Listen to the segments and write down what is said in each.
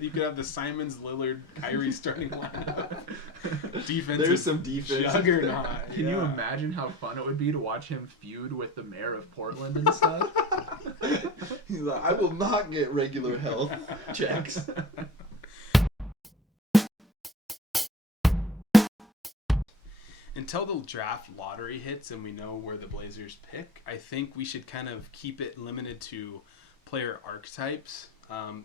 You could have the Simons, Lillard, Kyrie starting lineup. Defense. There's some defense. Juggernaut. Can you imagine how fun it would be to watch him feud with the mayor of Portland and stuff? He's like, I will not get regular health checks. Until the draft lottery hits and we know where the Blazers pick, I think we should kind of keep it limited to player archetypes.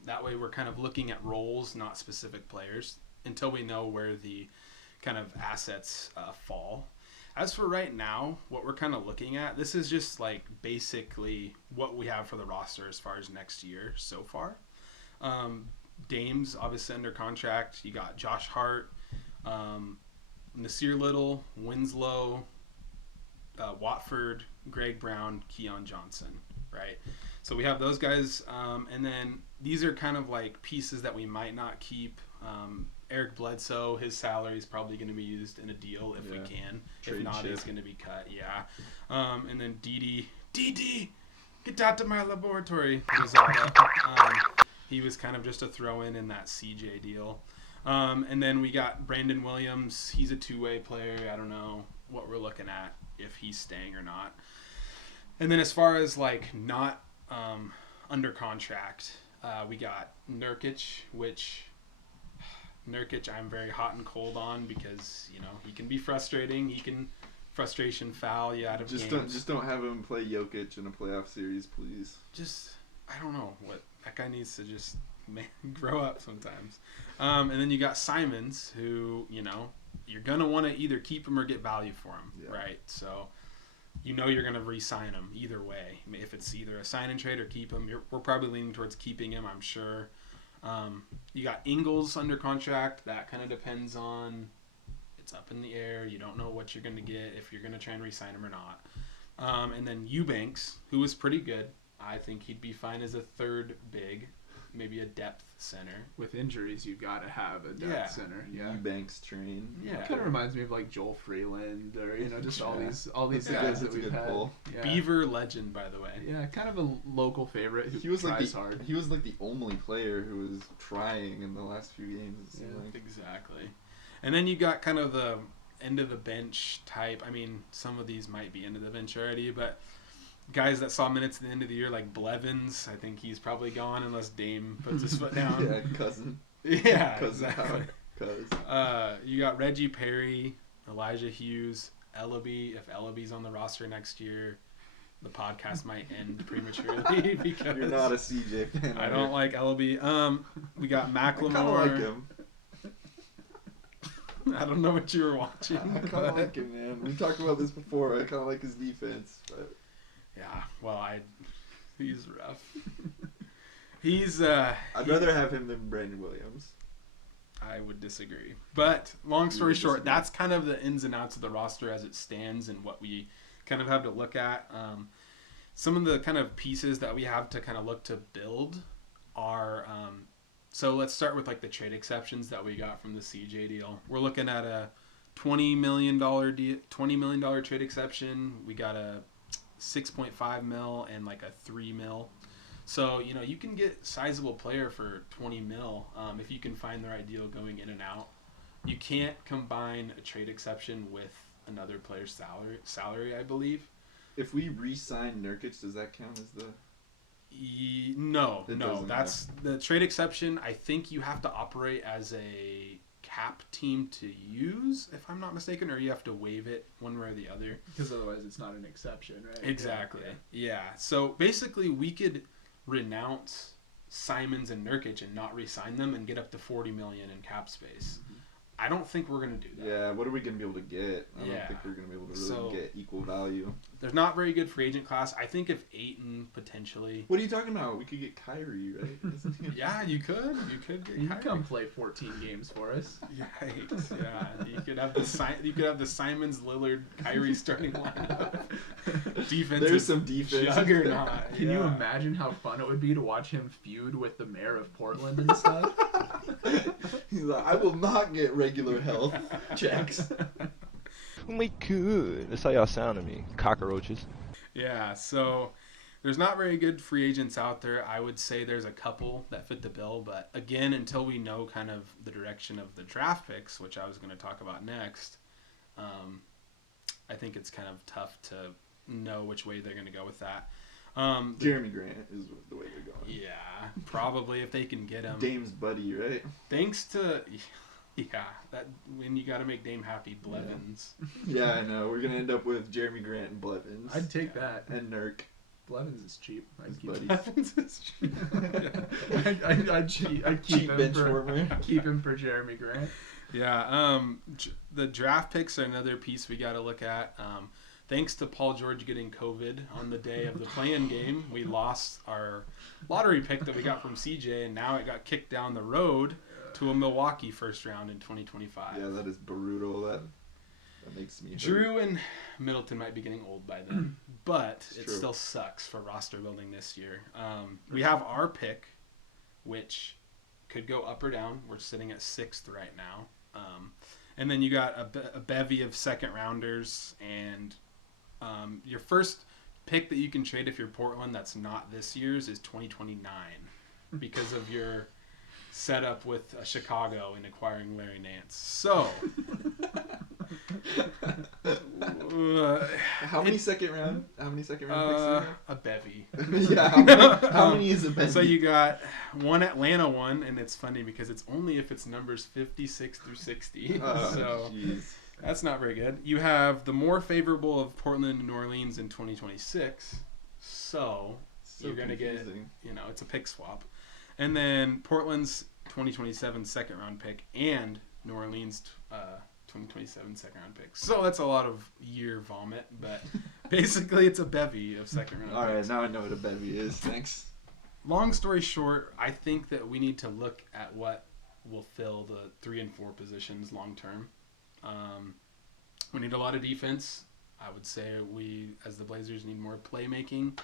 That way we're kind of looking at roles, not specific players, until we know where the kind of assets fall. As for right now, what we're kind of looking at, this is just like basically what we have for the roster as far as next year so far. Dame's obviously under contract. You got Josh Hart, Nasir Little, Winslow, Watford, Greg Brown, Keon Johnson, right? So we have those guys, and then these are kind of like pieces that we might not keep. Eric Bledsoe, his salary is probably going to be used in a deal if we can. If not, he's going to be cut, and then DD, get out to my laboratory. He was kind of just a throw-in that CJ deal. And then we got Brandon Williams. He's a two-way player. I don't know what we're looking at, if he's staying or not. And then as far as like not under contract, we got Nurkic, which Nurkic I'm very hot and cold on because, you know, he can be frustrating. He can frustration foul you out of games. Just don't have him play Jokic in a playoff series, please. I don't know what that guy needs to just grow up sometimes. And then you got Simons, who, you know, you're going to want to either keep him or get value for him, right? So, you know you're going to re-sign him either way. If it's either a sign and trade or keep him, we're probably leaning towards keeping him, I'm sure. You got Ingles under contract. That kind of depends on, it's up in the air. You don't know what you're going to get, if you're going to try and re-sign him or not. And then Eubanks, who was pretty good. I think he'd be fine as a third big, maybe a depth center. With injuries, you got to have a depth center. Yeah. Eubanks train. Yeah. It kind of reminds me of like Joel Freeland, or just all these guys that we've had. Yeah. Beaver legend, by the way. Yeah, kind of a local favorite who He was tries hard. He was like the only player who was trying in the last few games. Exactly. And then you got kind of the end of the bench type. I mean, some of these might be end of the bench already, but guys that saw minutes at the end of the year, like Blevins, I think he's probably gone unless Dame puts his foot down. Cousin. Yeah, Cousin exactly. Cuz. You got Reggie Perry, Elijah Hughes, Ellaby. If Ellaby's on the roster next year, the podcast might end prematurely because You're not a CJ fan. I don't like Ellaby. We got Macklemore. I kind of like him. I don't know what you were watching. I kind of like him, man. We talked about this before. I kind of like his defense, but. Yeah, well, he's rough. He's I'd rather have him than Brandon Williams. I would disagree. But long story short, that's kind of the ins and outs of the roster as it stands and what we kind of have to look at. Some of the kind of pieces that we have to kind of look to build are so let's start with like the trade exceptions that we got from the CJ deal. We're looking at a $20 million trade exception. We got a 6.5 mil and like a 3 mil. So, you know, you can get sizable player for 20 mil if you can find the right deal going in and out. You can't combine a trade exception with another player's salary, I believe. If we re-sign Nurkic, does that count as the... No. That's the trade exception. I think you have to operate as a cap team to use, if I'm not mistaken, or you have to waive it one way or the other. Because otherwise it's not an exception, right? Exactly. Yeah. So basically we could renounce Simons and Nurkic and not re-sign them and get up to $40 million in cap space. Mm-hmm. I don't think we're going to do that. Yeah, what are we going to be able to get? I don't think we're going to be able to really get equal value. There's not very good free agent class. I think if Ayton potentially... What are you talking about? We could get Kyrie, right? Yeah, you could. You could get Kyrie. You can come play 14 games for us. Yikes, yeah. You could have the Simons, Lillard, Kyrie starting lineup. Defense. There's some defense. Juggernaut. Can you imagine how fun it would be to watch him feud with the mayor of Portland and stuff? He's like, I will not get regular health checks. We could. That's how y'all sound to me. Cockroaches. Yeah, so there's not very good free agents out there. I would say there's a couple that fit the bill, but again, until we know kind of the direction of the draft picks, which I was going to talk about next, I think it's kind of tough to know which way they're going to go with that. Jeremy Grant is the way they're going. Yeah, probably if they can get him. Dame's buddy, right? Thanks to, that when you got to make Dame happy, Blevins. Yeah, I know. We're gonna end up with Jeremy Grant and Blevins. I'd take that. And Nurk. Blevins is cheap. I'd keep Blevins is cheap. I'd keep him keep him for Jeremy Grant. Yeah. The draft picks are another piece we got to look at. Thanks to Paul George getting COVID on the day of the play-in game, we lost our lottery pick that we got from CJ, and now it got kicked down the road to a Milwaukee first round in 2025. Yeah, that is brutal. That makes me hurt. Drew and Middleton might be getting old by then, but it true. still sucks for roster building this year. We have our pick, which could go up or down. We're sitting at 6th right now. And then you got a bevy of second rounders, and your first pick that you can trade if you're Portland that's not this year's is 2029 because of your setup with Chicago in acquiring Larry Nance. So, how many second round picks do you have? a bevy. Yeah, how many is a bevy? So you got one Atlanta one, and it's funny because it's only if it's numbers 56 through 60. So geez. That's not very good. You have the more favorable of Portland and New Orleans in 2026. So you're going to get, it's a pick swap. And then Portland's 2027 second round pick and New Orleans 2027 second round pick. So that's a lot of year vomit, but basically it's a bevy of second round All picks. right, now I know what a bevy is. Thanks. Long story short, I think that we need to look at what will fill the 3 and 4 positions long term. We need a lot of defense. I would say we, as the Blazers, need more playmaking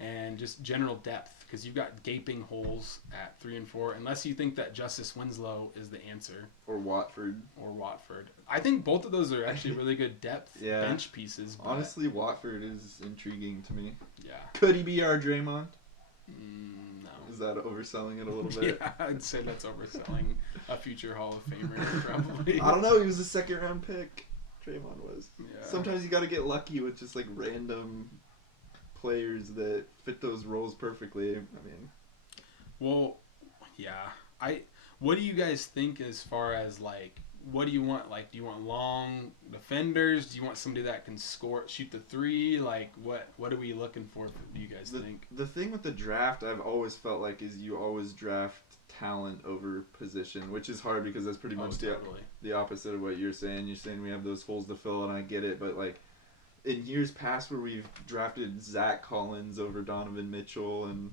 and just general depth because you've got gaping holes at 3 and 4 unless you think that Justice Winslow is the answer. Or Watford. I think both of those are actually really good depth bench pieces. But honestly, Watford is intriguing to me. Yeah. Could he be our Draymond? No. Is that overselling it a little bit? Yeah, I'd say that's overselling a future Hall of Famer, probably. I don't know. He was a second round pick. Draymond was. Yeah. Sometimes you got to get lucky with just like random players that fit those roles perfectly. I mean, well, yeah. What do you guys think as far as like what do you want? Like, do you want long defenders? Do you want somebody that can shoot the three? Like, what are we looking for? Do you guys think? The thing with the draft, I've always felt like is you always draft talent over position, which is hard because that's pretty much the opposite of what you're saying. You're saying we have those holes to fill, and I get it, but like in years past where we've drafted Zach Collins over Donovan Mitchell and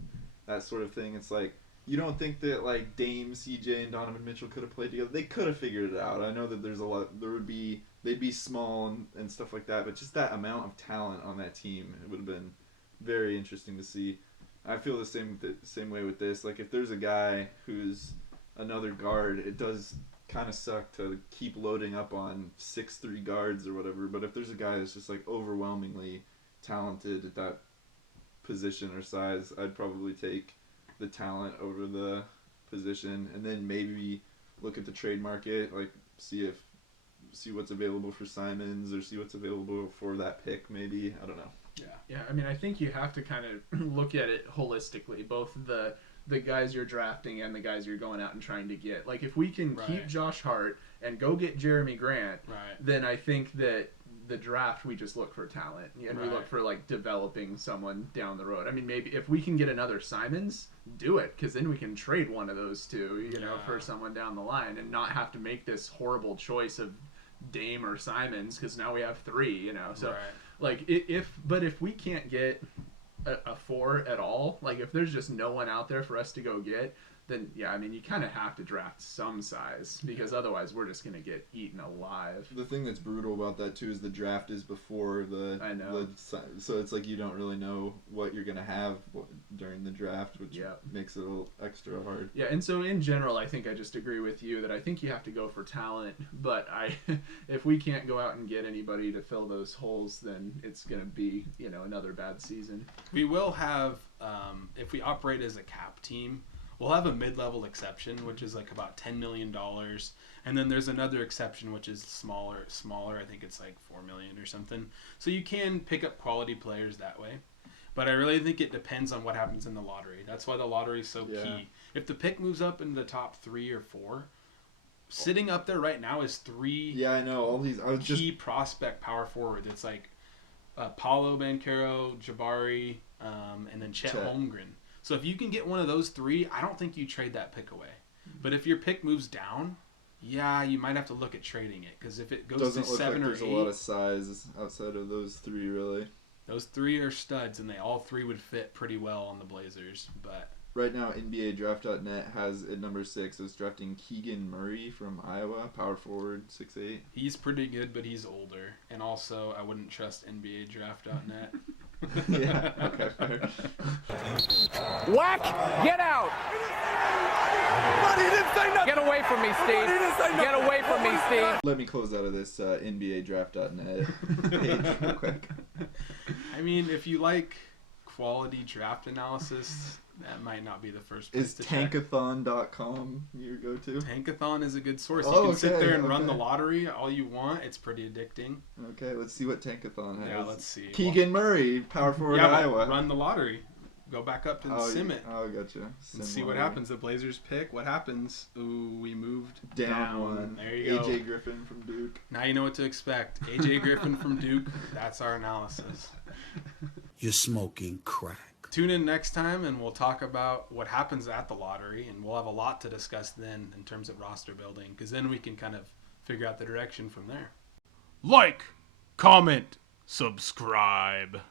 that sort of thing, it's like you don't think that like Dame, CJ, and Donovan Mitchell could have played together. They could have figured it out. I know that there's a lot. They'd be small and stuff like that, but just that amount of talent on that team, it would have been very interesting to see. I feel the same way with this. Like if there's a guy who's another guard, it does kind of suck to keep loading up on 6'3" guards or whatever. But if there's a guy that's just like overwhelmingly talented at that position or size, I'd probably take the talent over the position, and then maybe look at the trade market, like see what's available for Simons or see what's available for that pick. Maybe I don't know. Yeah. I mean, I think you have to kind of look at it holistically, both the guys you're drafting and the guys you're going out and trying to get. Like if we can keep Josh Hart and go get Jeremy Grant, then I think that the draft we just look for talent and we look for like developing someone down the road. I mean, maybe if we can get another Simons, do it, because then we can trade one of those two, for someone down the line and not have to make this horrible choice of Dame or Simons because now we have 3. So like if we can't get a 4 at all, like if there's just no one out there for us to go get, then yeah, I mean, you kind of have to draft some size because otherwise we're just going to get eaten alive. The thing that's brutal about that too is the draft is before I know. so it's like you don't really know what you're going to have during the draft, which makes it a little extra hard. Yeah, and so in general, I think I just agree with you that I think you have to go for talent, but if we can't go out and get anybody to fill those holes, then it's going to be, another bad season. We will have, if we operate as a cap team, we'll have a mid-level exception, which is like about $10 million. And then there's another exception, which is smaller. I think it's like $4 million or something. So you can pick up quality players that way. But I really think it depends on what happens in the lottery. That's why the lottery is so key. If the pick moves up into the top 3 or 4, sitting up there right now is 3 Yeah, I know. All these key prospect power forward. It's like Paulo Banchero, Jabari, and then Chet Holmgren. So if you can get one of those 3, I don't think you trade that pick away. But if your pick moves down, you might have to look at trading it. Because if it goes to 7 or 8... there's a lot of size outside of those 3, really. Those 3 are studs, and all 3 would fit pretty well on the Blazers. But right now, NBADraft.net has at number 6 is drafting Keegan Murray from Iowa, power forward, 6'8". He's pretty good, but he's older. And also, I wouldn't trust NBADraft.net. Yeah, okay, fair. Whack! Get out! But he didn't say nothing. Get away from me, Steve. Get away from me, Steve. Let me close out of this NBADraft.net page real quick. I mean, if you like quality draft analysis, that might not be the first place to check. Is Tankathon.com your go-to? Tankathon is a good source. You can sit there and run the lottery all you want. It's pretty addicting. Okay, let's see what Tankathon has. Yeah, let's see. Keegan Murray, power forward, Iowa. Run the lottery. Go back up to the sim it. Oh, gotcha. And see what happens. The Blazers pick. What happens? Ooh, we moved down 1. There you go. AJ Griffin from Duke. Now you know what to expect. AJ Griffin from Duke. That's our analysis. You're smoking crack. Tune in next time, and we'll talk about what happens at the lottery, and we'll have a lot to discuss then in terms of roster building, because then we can kind of figure out the direction from there. Like, comment, subscribe.